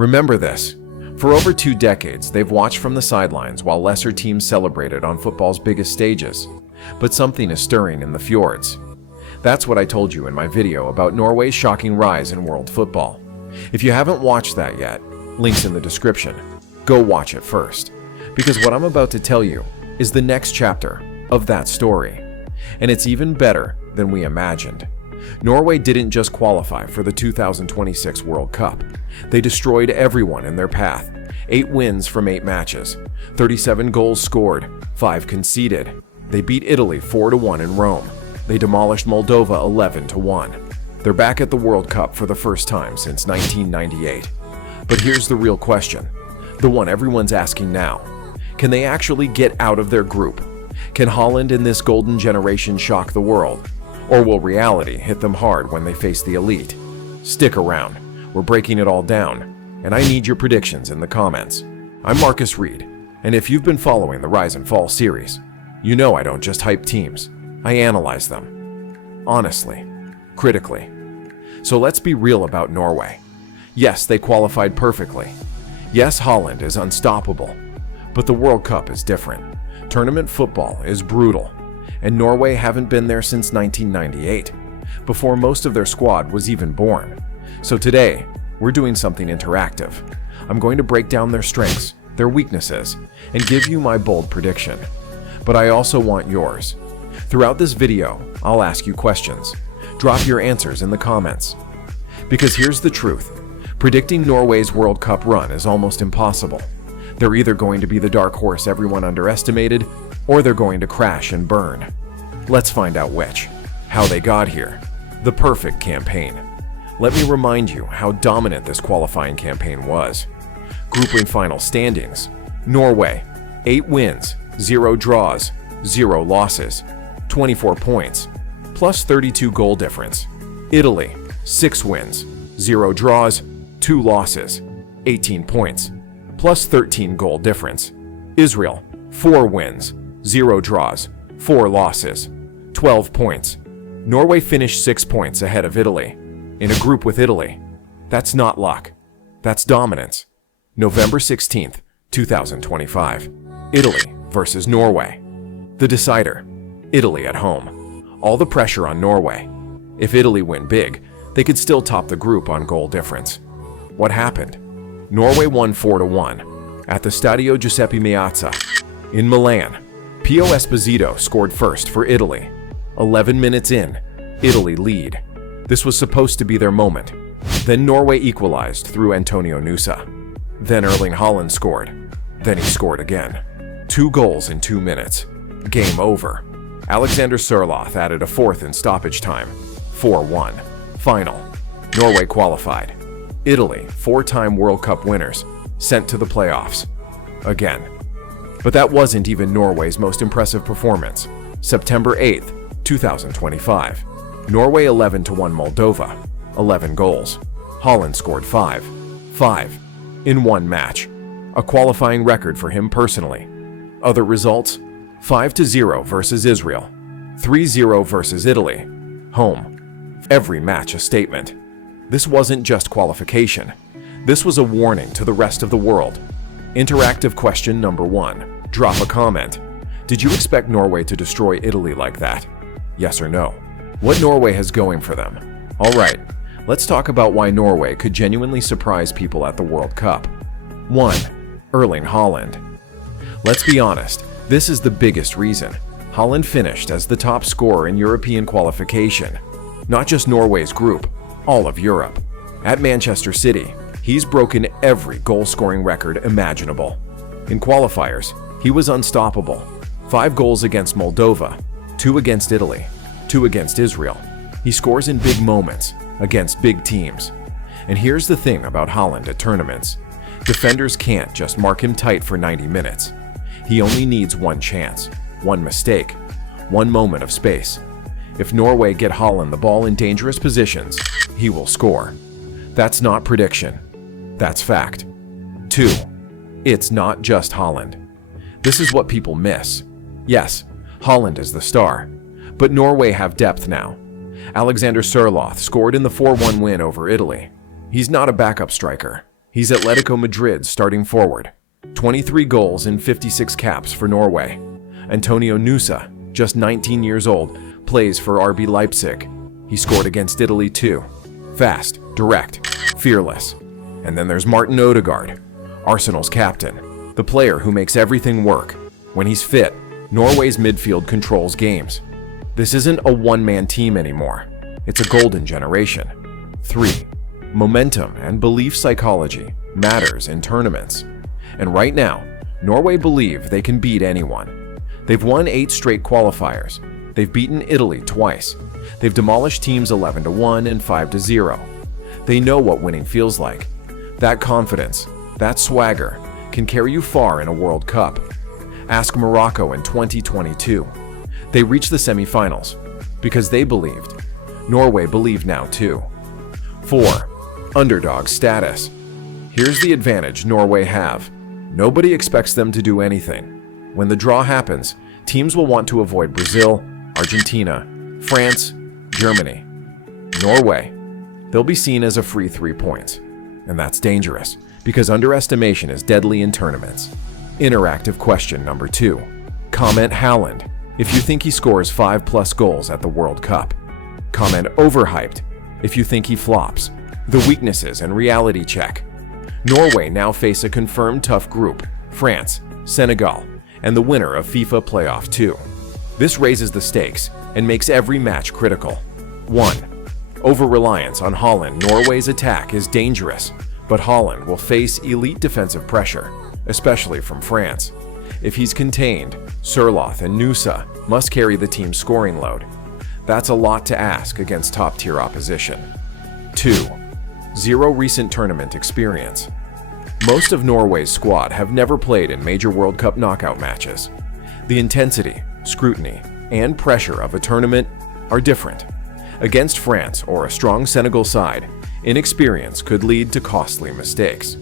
Remember this. For over 2 decades, they've watched from the sidelines while lesser teams celebrated on football's biggest stages. But something is stirring in the fjords. That's what I told you in my video about Norway's shocking rise in world football. If you haven't watched that yet, links in the description. Go watch it first. Because what I'm about to tell you is the next chapter of that story. And it's even better than we imagined. Norway didn't just qualify for the 2026 World Cup. They destroyed everyone in their path. 8 wins from 8 matches, 37 goals scored, 5 conceded. They beat Italy 4-1 in Rome. They demolished Moldova 11-1. They're back at the World Cup for the first time since 1998. But here's the real question, the one everyone's asking now. Can they actually get out of their group? Can Haaland and this golden generation shock the world? Or will reality hit them hard when they face the elite? Stick around, we're breaking it all down, and I need your predictions in the comments. I'm Marcus Reed, and if you've been following the Rise and Fall series, you know I don't just hype teams, I analyze them. Honestly, critically. So let's be real about Norway. Yes, they qualified perfectly. Yes, Haaland is unstoppable. But the World Cup is different. Tournament football is brutal. And Norway haven't been there since 1998, before most of their squad was even born. So today, we're doing something interactive. I'm going to break down their strengths, their weaknesses, and give you my bold prediction. But I also want yours. Throughout this video, I'll ask you questions. Drop your answers in the comments. Because here's the truth. Predicting Norway's World Cup run is almost impossible. They're either going to be the dark horse everyone underestimated, or they're going to crash and burn. Let's find out which. How they got here. The perfect campaign. Let me remind you how dominant this qualifying campaign was. Grouping final standings. Norway, 8 wins, 0 draws, 0 losses, 24 points, plus 32 goal difference. Italy, 6 wins, 0 draws, 2 losses, 18 points, plus 13 goal difference. Israel, 4 wins, 0 draws, 4 losses, 12 points. Norway finished 6 points ahead of Italy, in a group with Italy. That's not luck. That's dominance. November 16th, 2025. Italy versus Norway. The decider. Italy at home. All the pressure on Norway. If Italy win big, they could still top the group on goal difference. What happened? Norway won 4-1 at the Stadio Giuseppe Meazza in Milan. Pio Esposito scored first for Italy. 11 minutes in, Italy lead. This was supposed to be their moment. Then Norway equalized through Antonio Nusa. Then Erling Haaland scored. Then he scored again. 2 goals in 2 minutes. Game over. Alexander Sørloth added a 4th in stoppage time. 4-1. Final. Norway qualified. Italy, 4-time World Cup winners, sent to the playoffs. Again. But that wasn't even Norway's most impressive performance. September 8th, 2025. Norway 11-1 Moldova. 11 goals. Haaland scored 5 in one match. A qualifying record for him personally. Other results? 5-0 versus Israel. 3-0 versus Italy. Home. Every match a statement. This wasn't just qualification. This was a warning to the rest of the world. Interactive question number 1. Drop a comment. Did you expect Norway to destroy Italy like that? Yes or no? What Norway has going for them? Alright, let's talk about why Norway could genuinely surprise people at the World Cup. 1. Erling Haaland. Let's be honest, this is the biggest reason. Haaland finished as the top scorer in European qualification. Not just Norway's group, all of Europe. At Manchester City, he's broken every goal-scoring record imaginable. In qualifiers, he was unstoppable. 5 goals against Moldova, 2 against Italy, 2 against Israel. He scores in big moments, against big teams. And here's the thing about Haaland at tournaments. Defenders can't just mark him tight for 90 minutes. He only needs one chance, one mistake, one moment of space. If Norway get Haaland the ball in dangerous positions, he will score. That's not prediction. That's fact. 2. It's not just Haaland. This is what people miss. Yes, Haaland is the star, but Norway have depth now. Alexander Sørloth scored in the 4-1 win over Italy. He's not a backup striker. He's Atletico Madrid starting forward. 23 goals in 56 caps for Norway. Antonio Nusa, just 19 years old, plays for RB Leipzig. He scored against Italy too. Fast, direct, fearless. And then there's Martin Ødegaard, Arsenal's captain, the player who makes everything work. When he's fit, Norway's midfield controls games. This isn't a one-man team anymore. It's a golden generation. 3. Momentum and belief psychology matters in tournaments. And right now, Norway believe they can beat anyone. They've won 8 straight qualifiers. They've beaten Italy twice. They've demolished teams 11-1 and 5-0. They know what winning feels like. That confidence, that swagger, can carry you far in a World Cup. Ask Morocco in 2022. They reached the semifinals because they believed. Norway believe now too. 4. Underdog status. Here's the advantage Norway have. Nobody expects them to do anything. When the draw happens, teams will want to avoid Brazil, Argentina, France, Germany. Norway, they'll be seen as a free 3 points. And that's dangerous, because underestimation is deadly in tournaments. Interactive question number 2. Comment Haaland if you think he scores 5+ goals at the World Cup. Comment overhyped if you think he flops. The weaknesses and reality check. Norway now face a confirmed tough group, France, Senegal, and the winner of FIFA Playoff 2. This raises the stakes and makes every match critical. 1. Over-reliance on Haaland. Norway's attack is dangerous, but Haaland will face elite defensive pressure, especially from France. If he's contained, Sørloth and Nusa must carry the team's scoring load. That's a lot to ask against top-tier opposition. 2. Zero recent tournament experience. Most of Norway's squad have never played in major World Cup knockout matches. The intensity, scrutiny, and pressure of a tournament are different. Against France or a strong Senegal side, inexperience could lead to costly mistakes.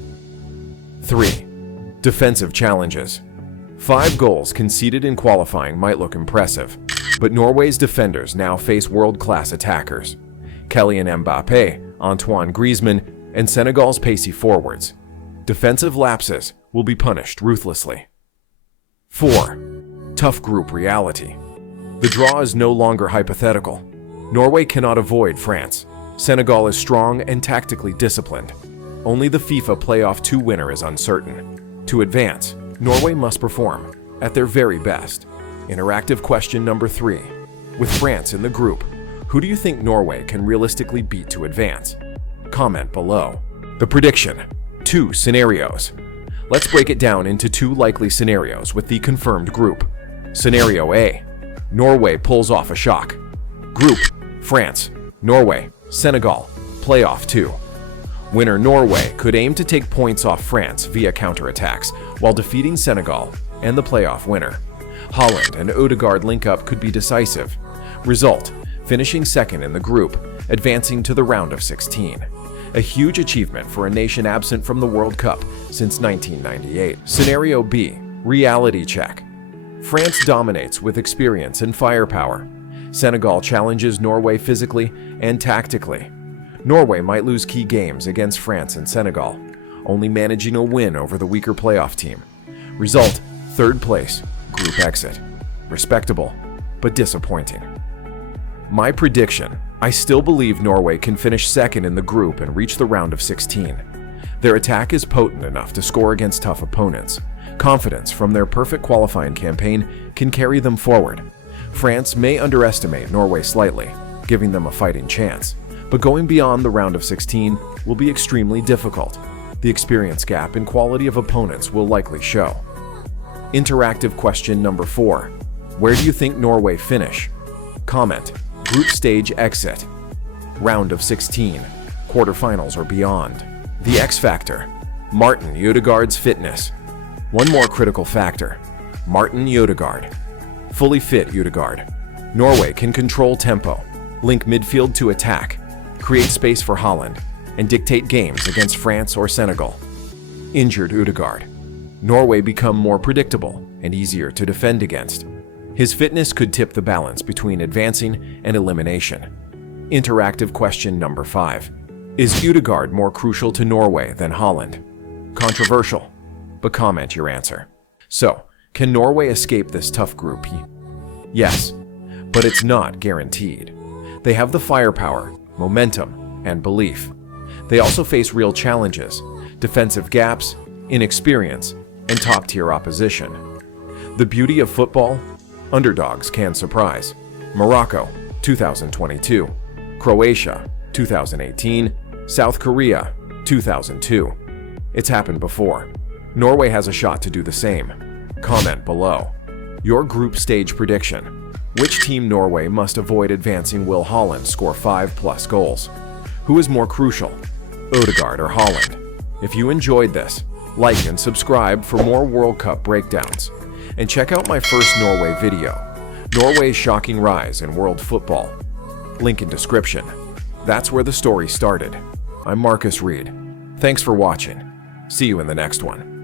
3. Defensive challenges. 5 goals conceded in qualifying might look impressive, but Norway's defenders now face world-class attackers. Kylian Mbappé, Antoine Griezmann, and Senegal's pacey forwards. Defensive lapses will be punished ruthlessly. 4. Tough group reality. The draw is no longer hypothetical. Norway cannot avoid France. Senegal is strong and tactically disciplined. Only the FIFA Playoff 2 winner is uncertain. To advance, Norway must perform at their very best. Interactive question number 3. With France in the group, who do you think Norway can realistically beat to advance? Comment below. The prediction. 2 scenarios. Let's break it down into 2 likely scenarios with the confirmed group. Scenario A. Norway pulls off a shock. Group: France, Norway, Senegal, Playoff 2. Winner Norway could aim to take points off France via counterattacks while defeating Senegal and the playoff winner. Haaland and Odegaard link-up could be decisive. Result: finishing second in the group, advancing to the round of 16. A huge achievement for a nation absent from the World Cup since 1998. Scenario B. Reality check. France dominates with experience and firepower. Senegal challenges Norway physically and tactically. Norway might lose key games against France and Senegal, only managing a win over the weaker playoff team. Result: 3rd place, group exit. Respectable, but disappointing. My prediction: I still believe Norway can finish second in the group and reach the round of 16. Their attack is potent enough to score against tough opponents. Confidence from their perfect qualifying campaign can carry them forward. France may underestimate Norway slightly, giving them a fighting chance, but going beyond the round of 16 will be extremely difficult. The experience gap and quality of opponents will likely show. Interactive question number 4. Where do you think Norway finish? Comment. Group stage exit. Round of 16. Quarterfinals or beyond. The X factor. Martin Ødegaard's fitness. One more critical factor. Martin Ødegaard. Fully fit Ødegaard. Norway can control tempo, link midfield to attack, create space for Haaland, and dictate games against France or Senegal. Injured Ødegaard. Norway become more predictable and easier to defend against. His fitness could tip the balance between advancing and elimination. Interactive question number 5. Is Ødegaard more crucial to Norway than Haaland? Controversial, but comment your answer. So, can Norway escape this tough group? Yes, but it's not guaranteed. They have the firepower, momentum, and belief. They also face real challenges, defensive gaps, inexperience, and top-tier opposition. The beauty of football? Underdogs can surprise. Morocco, 2022. Croatia, 2018. South Korea, 2002. It's happened before. Norway has a shot to do the same. Comment below. Your group stage prediction. Which team Norway must avoid advancing? Will Haaland score 5+ goals? Who is more crucial, Odegaard or Haaland? If you enjoyed this, like and subscribe for more World Cup breakdowns. And check out my first Norway video, Norway's shocking rise in world football. Link in description. That's where the story started. I'm Marcus Reed. Thanks for watching. See you in the next one.